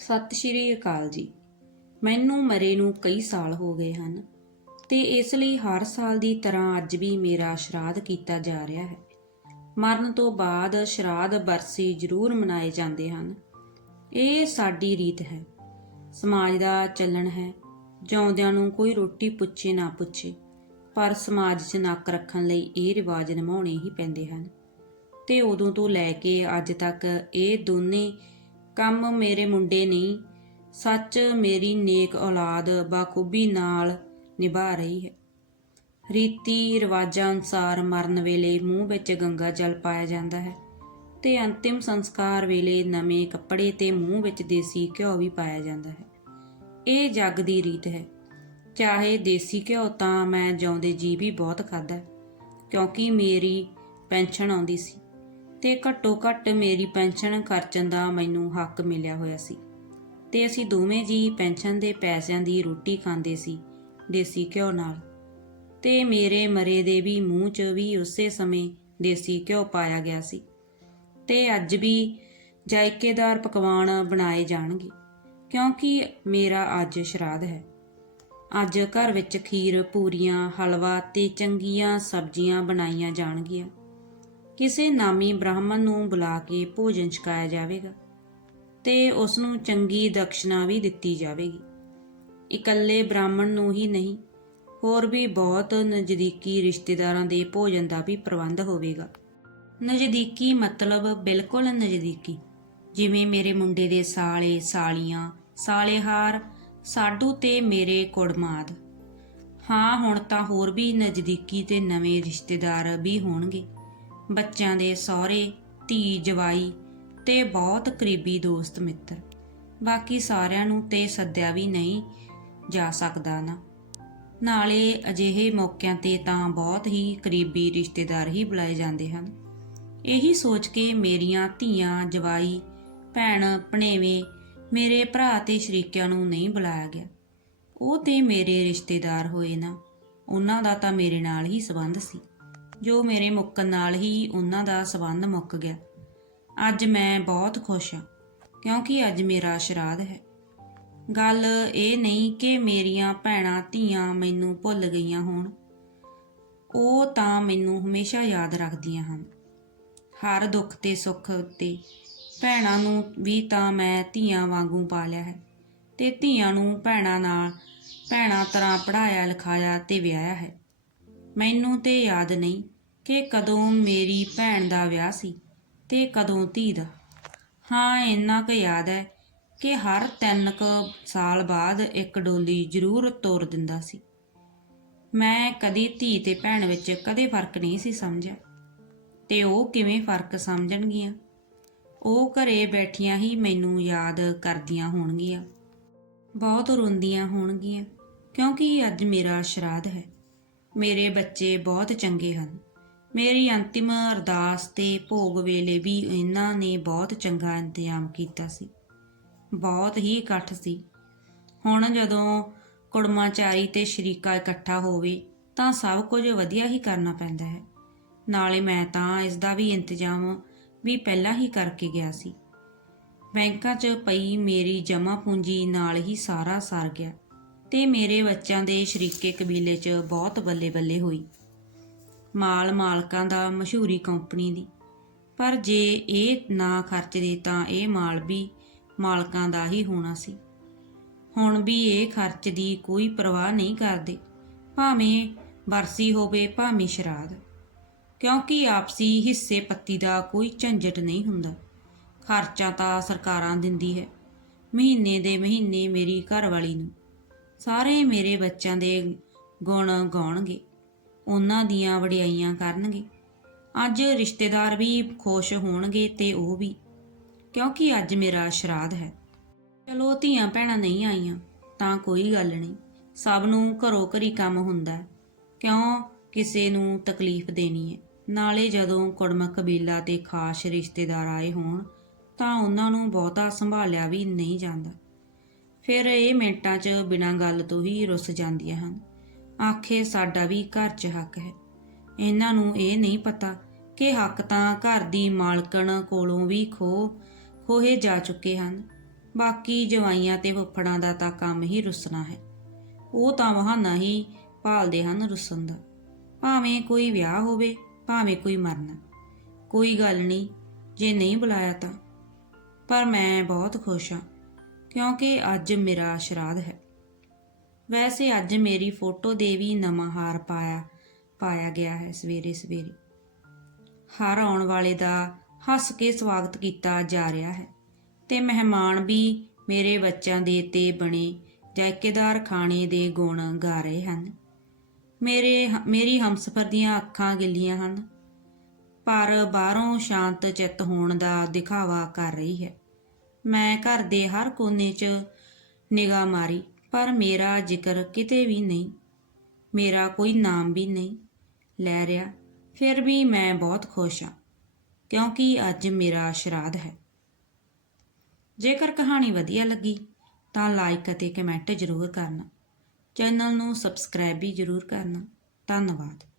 ਸਤਿ ਸ਼੍ਰੀ ਅਕਾਲ ਜੀ। ਮੈਨੂੰ ਮਰੇ ਨੂੰ ਕਈ ਸਾਲ ਹੋ ਗਏ ਹਨ ਤੇ ਇਸ ਲਈ ਹਰ ਸਾਲ ਦੀ ਤਰ੍ਹਾਂ ਅੱਜ ਵੀ ਮੇਰਾ ਸ਼ਰਾਧ ਕੀਤਾ ਜਾ ਰਿਹਾ ਹੈ। ਮਰਨ ਤੋਂ ਬਾਅਦ ਸ਼ਰਾਧ ਬਰਸੀ ਜ਼ਰੂਰ ਮਨਾਏ ਜਾਂਦੇ ਹਨ। ਇਹ ਸਾਡੀ ਰੀਤ ਹੈ। ਸਮਾਜ ਦਾ ਚੱਲਣ ਹੈ। ਜਿਉਂਦਿਆਂ ਨੂੰ ਕੋਈ ਰੋਟੀ ਪੁੱਛੇ ਨਾ ਪੁੱਛੇ, ਪਰ ਸਮਾਜ 'ਚ ਨੱਕ ਰੱਖਣ ਲਈ ਇਹ ਰਿਵਾਜ ਨਿਭਾਉਣੇ ਹੀ ਪੈਂਦੇ ਹਨ। ਤੇ ਉਦੋਂ ਤੋਂ ਲੈ ਕੇ ਅੱਜ ਤੱਕ ਇਹ ਦੋਨੇ ਕੰਮ ਮੇਰੇ ਮੁੰਡੇ ਨਹੀਂ, ਸੱਚ ਮੇਰੀ ਨੇਕ ਔਲਾਦ ਬਾਖੂਬੀ ਨਾਲ ਨਿਭਾ ਰਹੀ ਹੈ। ਰੀਤੀ ਰਿਵਾਜਾਂ ਅਨੁਸਾਰ ਮਰਨ ਵੇਲੇ ਮੂੰਹ ਵਿੱਚ ਗੰਗਾ ਜਲ ਪਾਇਆ ਜਾਂਦਾ ਹੈ ਤੇ ਅੰਤਿਮ ਸੰਸਕਾਰ ਵੇਲੇ ਨਵੇਂ ਕੱਪੜੇ ਤੇ ਮੂੰਹ ਵਿੱਚ ਦੇਸੀ ਘਿਓ ਵੀ ਪਾਇਆ ਜਾਂਦਾ ਹੈ। ਇਹ ਜੱਗ ਦੀ ਰੀਤ ਹੈ। ਚਾਹੇ ਦੇਸੀ ਘਿਓ ਤਾਂ ਮੈਂ ਜਿਉਂਦੇ ਜੀ ਵੀ ਬਹੁਤ ਖਾਦਾ ਕਿਉਂਕਿ ਮੇਰੀ ਪੈਨਸ਼ਨ ਆਉਂਦੀ ਸੀ। ਤੇ ਘੱਟੋ ਘੱਟ ਮੇਰੀ ਪੈਨਸ਼ਨ ਖਰਚਣ ਦਾ ਮੈਨੂੰ ਹੱਕ ਮਿਲਿਆ ਹੋਇਆ ਸੀ। ਤੇ ਅਸੀਂ ਦੋਵੇਂ ਜੀ ਪੈਨਸ਼ਨ ਦੇ ਪੈਸਿਆਂ ਦੀ ਰੋਟੀ ਖਾਂਦੇ ਸੀ, ਦੇਸੀ ਘਿਓ ਨਾਲ। ਤੇ ਮੇਰੇ ਮਰੇ ਦੇ ਵੀ ਮੂੰਹ 'ਚ ਵੀ ਉਸੇ ਸਮੇਂ ਦੇਸੀ ਘਿਓ ਪਾਇਆ ਗਿਆ ਸੀ। ਤੇ ਅੱਜ ਵੀ ਜਾਇਕੇਦਾਰ ਪਕਵਾਨ ਬਣਾਏ ਜਾਣਗੇ, ਕਿਉਂਕਿ ਮੇਰਾ ਅੱਜ ਸ਼ਰਾਧ ਹੈ। ਅੱਜ ਘਰ ਵਿੱਚ ਖੀਰ, ਪੂਰੀਆਂ, ਹਲਵਾ ਤੇ ਚੰਗੀਆਂ ਸਬਜ਼ੀਆਂ ਬਣਾਈਆਂ ਜਾਣਗੀਆਂ। ਕਿਸੇ ਨਾਮੀ ਬ੍ਰਾਹਮਣ ਨੂੰ ਬੁਲਾ ਕੇ ਭੋਜਨ ਛਕਾਇਆ ਜਾਵੇਗਾ ਤੇ ਉਸ ਨੂੰ ਚੰਗੀ ਦਕਸ਼ਨਾ ਵੀ ਦਿੱਤੀ ਜਾਵੇਗੀ। ਇਕੱਲੇ ਬ੍ਰਾਹਮਣ ਨੂੰ ਹੀ ਨਹੀਂ, ਹੋਰ ਵੀ ਬਹੁਤ ਨਜ਼ਦੀਕੀ ਰਿਸ਼ਤੇਦਾਰਾਂ ਦੇ ਭੋਜਨ ਦਾ ਵੀ ਪ੍ਰਬੰਧ ਹੋਵੇਗਾ। ਨਜ਼ਦੀਕੀ ਮਤਲਬ ਬਿਲਕੁਲ ਨਜ਼ਦੀਕੀ, ਜਿਵੇਂ ਮੇਰੇ ਮੁੰਡੇ ਦੇ ਸਾਲੇ, ਸਾਲੀਆਂ, ਸਾਲੇਹਾਰ, ਸਾਡੂ ਤੇ ਮੇਰੇ ਕੁੜਮਾਦ। ਹਾਂ, ਹੁਣ ਤਾਂ ਹੋਰ ਵੀ ਨਜ਼ਦੀਕੀ ਤੇ ਨਵੇਂ ਰਿਸ਼ਤੇਦਾਰ ਵੀ ਹੋਣਗੇ। ਬੱਚਿਆਂ ਦੇ ਸਹੁਰੇ, ਧੀ, ਜਵਾਈ ਤੇ ਬਹੁਤ ਕਰੀਬੀ ਦੋਸਤ ਮਿੱਤਰ। ਬਾਕੀ ਸਾਰਿਆਂ ਨੂੰ ਤੇ ਸੱਦਿਆ ਵੀ ਨਹੀਂ ਜਾ ਸਕਦਾ ਨਾ। ਨਾਲੇ ਅਜਿਹੇ ਮੌਕਿਆਂ ਤੇ ਤਾਂ ਬਹੁਤ ਹੀ ਕਰੀਬੀ ਰਿਸ਼ਤੇਦਾਰ ਹੀ ਬੁਲਾਏ ਜਾਂਦੇ ਹਨ। ਇਹੀ ਸੋਚ ਕੇ ਮੇਰੀਆਂ ਧੀਆਂ, ਜਵਾਈ, ਭੈਣ, ਭਣੇਵੇਂ ਮੇਰੇ ਭਰਾ ਤੇ ਸ਼ਰੀਕਿਆਂ ਨੂੰ ਨਹੀਂ ਬੁਲਾਇਆ ਗਿਆ। ਉਹ ਤੇ ਮੇਰੇ ਰਿਸ਼ਤੇਦਾਰ ਹੋਏ ਨਾ। ਉਹਨਾਂ ਦਾ ਤਾਂ ਮੇਰੇ ਨਾਲ ਹੀ ਸਬੰਧ ਸੀ। ਜੋ ਮੇਰੇ ਮੁੱਕਣ ਨਾਲ ਹੀ ਉਹਨਾਂ ਦਾ ਸਬੰਧ ਮੁੱਕ ਗਿਆ। ਅੱਜ ਮੈਂ ਬਹੁਤ ਖੁਸ਼ ਹਾਂ, ਕਿਉਂਕਿ ਅੱਜ ਮੇਰਾ ਸ਼ਰਾਧ ਹੈ। ਗੱਲ ਇਹ ਨਹੀਂ ਕਿ ਮੇਰੀਆਂ ਭੈਣਾਂ ਧੀਆਂ ਮੈਨੂੰ ਭੁੱਲ ਗਈਆਂ ਹੋਣ। ਉਹ ਤਾਂ ਮੈਨੂੰ ਹਮੇਸ਼ਾ ਯਾਦ ਰੱਖਦੀਆਂ ਹਨ। ਹਰ ਦੁੱਖ ਤੇ ਸੁੱਖ ਉੱਤੇ ਭੈਣਾਂ ਨੂੰ ਵੀ ਤਾਂ ਮੈਂ ਧੀਆਂ ਵਾਂਗੂ ਪਾਲਿਆ ਹੈ ਤੇ ਧੀਆਂ ਨੂੰ ਭੈਣਾਂ ਨਾਲ ਭੈਣਾਂ ਤਰ੍ਹਾਂ ਪੜਾਇਆ ਲਿਖਾਇਆ ਤੇ ਵਿਆਹਿਆ ਹੈ। ਮੈਨੂੰ ਤੇ ਯਾਦ ਨਹੀਂ ਕਿ ਕਦੋਂ ਮੇਰੀ ਭੈਣ ਦਾ ਵਿਆਹ ਸੀ ਤੇ ਕਦੋਂ ਧੀ ਦਾ। ਹਾਂ, ਇੰਨਾ ਕੁ ਯਾਦ ਹੈ ਕਿ ਹਰ ਤਿੰਨ ਕੁ ਸਾਲ ਬਾਅਦ ਇੱਕ ਡੋਲੀ ਜ਼ਰੂਰ ਤੋਰ ਦਿੰਦਾ ਸੀ। ਮੈਂ ਕਦੀ ਧੀ ਤੇ ਭੈਣ ਵਿੱਚ ਕਦੇ ਫ਼ਰਕ ਨਹੀਂ ਸੀ ਸਮਝਿਆ। ਤੇ ਉਹ ਕਿਵੇਂ ਫ਼ਰਕ ਸਮਝਣਗੀਆਂ? ਉਹ ਘਰੇ ਬੈਠੀਆਂ ਹੀ ਮੈਨੂੰ ਯਾਦ ਕਰਦੀਆਂ ਹੋਣਗੀਆਂ। ਬਹੁਤ ਰੋਂਦੀਆਂ ਹੋਣਗੀਆਂ, ਕਿਉਂਕਿ ਅੱਜ ਮੇਰਾ ਸ਼ਰਾਧ ਹੈ। ਮੇਰੇ ਬੱਚੇ ਬਹੁਤ ਚੰਗੇ ਹਨ। ਮੇਰੀ ਅੰਤਿਮ ਅਰਦਾਸ ਤੇ ਭੋਗ ਵੇਲੇ ਵੀ ਇਹਨਾਂ ਨੇ ਬਹੁਤ ਚੰਗਾ ਇੰਤਜ਼ਾਮ ਕੀਤਾ ਸੀ। ਬਹੁਤ ਹੀ ਇਕੱਠ ਸੀ। ਹੁਣ ਜਦੋਂ ਕੁੜਮਾਚਾਰੀ ਤੇ ਸ਼ਰੀਕਾ ਇਕੱਠਾ ਹੋਵੇ, ਤਾਂ ਸਭ ਕੁਝ ਵਧੀਆ ਹੀ ਕਰਨਾ ਪੈਂਦਾ ਹੈ। ਨਾਲੇ ਮੈਂ ਤਾਂ ਇਸ ਦਾ ਵੀ ਇੰਤਜ਼ਾਮ ਵੀ ਪਹਿਲਾਂ ਹੀ ਕਰਕੇ ਗਿਆ ਸੀ। ਬੈਂਕਾਂ 'ਚ ਪਈ ਮੇਰੀ ਜਮ੍ਹਾਂ ਪੂੰਜੀ ਨਾਲ ਹੀ ਸਾਰਾ ਸਰ ਗਿਆ। ਤੇ ਮੇਰੇ ਬੱਚਿਆਂ ਦੇ ਸ਼ਰੀਕੇ ਕਬੀਲੇ 'ਚ ਬਹੁਤ ਬੱਲੇ-ਬੱਲੇ ਹੋਈ। ਮਾਲ ਮਾਲਕਾਂ ਦਾ ਮਸ਼ਹੂਰੀ ਕੰਪਨੀ ਦੀ। ਪਰ ਜੇ ਇਹ ਨਾ ਖਰਚਦੇ ਤਾਂ ਇਹ ਮਾਲ ਵੀ ਮਾਲਕਾਂ ਦਾ ਹੀ ਹੋਣਾ ਸੀ। ਹੁਣ ਵੀ ਇਹ ਖਰਚ ਦੀ ਕੋਈ ਪਰਵਾਹ ਨਹੀਂ ਕਰਦੇ। ਭਾਵੇਂ ਵਰਸੀ ਹੋਵੇ, ਭਾਵੇਂ ਸ਼ਰਾਧ। ਕਿਉਂਕਿ ਆਪਸੀ ਹਿੱਸੇ ਪੱਤੀ ਦਾ ਕੋਈ ਝੰਜਟ ਨਹੀਂ ਹੁੰਦਾ। ਖਰਚਾ ਤਾਂ ਸਰਕਾਰਾਂ ਦਿੰਦੀ ਹੈ। ਮਹੀਨੇ ਦੇ ਮਹੀਨੇ ਮੇਰੀ ਘਰਵਾਲੀ ਨੂੰ। ਸਾਰੇ ਮੇਰੇ ਬੱਚਿਆਂ ਦੇ ਗੁਣ ਗਾਉਣਗੇ, ਉਹਨਾਂ ਦੀਆਂ ਵਡਿਆਈਆਂ ਕਰਨਗੇ। ਅੱਜ ਰਿਸ਼ਤੇਦਾਰ ਵੀ ਖੁਸ਼ ਹੋਣਗੇ ਤੇ ਉਹ ਵੀ, ਕਿਉਂਕਿ ਅੱਜ ਮੇਰਾ ਸ਼ਰਾਧ ਹੈ। ਚਲੋ ਧੀਆਂ ਭੈਣਾਂ ਨਹੀਂ ਆਈਆਂ, ਤਾਂ ਕੋਈ ਗੱਲ ਨਹੀਂ। ਸਭ ਨੂੰ ਘਰੋ ਘਰੀ ਕੰਮ ਹੁੰਦਾ ਕਿਉਂ? ਕਿਸੇ ਨੂੰ ਤਕਲੀਫ ਦੇਣੀ ਹੈ। ਨਾਲੇ ਜਦੋਂ ਕੁੜਮ ਕਬੀਲਾ ਤੇ ਖਾਸ ਰਿਸ਼ਤੇਦਾਰ ਆਏ ਹੋਣ, ਤਾਂ ਉਹਨਾਂ ਨੂੰ ਬਹੁਤਾ ਸੰਭਾਲਿਆ ਵੀ ਨਹੀਂ ਜਾਂਦਾ। ਫਿਰ ਇਹ ਮਿੰਟਾਂ 'ਚ ਬਿਨਾਂ ਗੱਲ ਤੋਂ ਹੀ ਰੁੱਸ ਜਾਂਦੀਆਂ ਹਨ। ਆਖੇ, ਸਾਡਾ ਵੀ ਘਰ 'ਚ ਹੱਕ ਹੈ। ਇਹਨਾਂ ਨੂੰ ਇਹ ਨਹੀਂ ਪਤਾ ਕਿ ਹੱਕ ਤਾਂ ਘਰ ਦੀ ਮਾਲਕਣ ਕੋਲੋਂ ਵੀ ਖੋ, ਖੋਹੇ ਜਾ ਚੁੱਕੇ ਹਨ। ਬਾਕੀ ਜਵਾਈਆਂ ਤੇ ਫੁੱਫੜਾਂ ਦਾ ਤਾਂ ਕੰਮ ਹੀ ਰੁੱਸਣਾ ਹੈ। ਉਹ ਤਾਂ ਬਹਾਨਾ ਹੀ ਭਾਲਦੇ ਹਨ ਰੁੱਸਣ ਦਾ। ਭਾਵੇਂ ਕੋਈ ਵਿਆਹ ਹੋਵੇ, ਭਾਵੇਂ ਕੋਈ ਮਰਨਾ। ਕੋਈ ਗੱਲ ਨਹੀਂ, ਜੇ ਨਹੀਂ ਬੁਲਾਇਆ ਤਾਂ। ਪਰ ਮੈਂ ਬਹੁਤ ਖੁਸ਼ ਹਾਂ ਕਿਉਂਕਿ ਅੱਜ ਮੇਰਾ ਸ਼ਰਾਧ ਹੈ। ਵੈਸੇ ਅੱਜ ਮੇਰੀ ਫੋਟੋ ਦੇ ਵੀ ਨਵਾਂ ਹਾਰ ਪਾਇਆ ਪਾਇਆ ਗਿਆ ਹੈ ਸਵੇਰੇ ਸਵੇਰੇ। ਹਾਰ ਆਉਣ ਵਾਲੇ ਦਾ ਹੱਸ ਕੇ ਸਵਾਗਤ ਕੀਤਾ ਜਾ ਰਿਹਾ ਹੈ ਤੇ ਮਹਿਮਾਨ ਵੀ ਮੇਰੇ ਬੱਚਿਆਂ ਦੇ ਤੇ ਬਣੇ ਜਾਇਕੇਦਾਰ ਖਾਣੇ ਦੇ ਗੁਣ ਗਾ ਰਹੇ ਹਨ। ਮੇਰੇ ਮੇਰੀ ਹਮਸਫਰ ਦੀਆਂ ਅੱਖਾਂ ਗਿੱਲੀਆਂ ਹਨ, ਪਰ ਬਾਹਰੋਂ ਸ਼ਾਂਤ ਚਿੱਤ ਹੋਣ ਦਾ ਦਿਖਾਵਾ ਕਰ ਰਹੀ ਹੈ। ਮੈਂ ਘਰ ਦੇ ਹਰ ਕੋਨੇ 'ਚ ਨਿਗਾਹ ਮਾਰੀ, ਪਰ ਮੇਰਾ ਜ਼ਿਕਰ ਕਿਤੇ ਵੀ ਨਹੀਂ। ਮੇਰਾ ਕੋਈ ਨਾਮ ਵੀ ਨਹੀਂ ਲੈ ਰਿਹਾ। ਫਿਰ ਵੀ ਮੈਂ ਬਹੁਤ ਖੁਸ਼ ਹਾਂ, ਕਿਉਂਕਿ ਅੱਜ ਮੇਰਾ ਸ਼ਰਾਧ ਹੈ। ਜੇਕਰ ਕਹਾਣੀ ਵਧੀਆ ਲੱਗੀ, ਤਾਂ ਲਾਈਕ ਅਤੇ ਕਮੈਂਟ ਜ਼ਰੂਰ ਕਰਨਾ। ਚੈਨਲ ਨੂੰ ਸਬਸਕ੍ਰਾਈਬ ਵੀ ਜ਼ਰੂਰ ਕਰਨਾ। ਧੰਨਵਾਦ।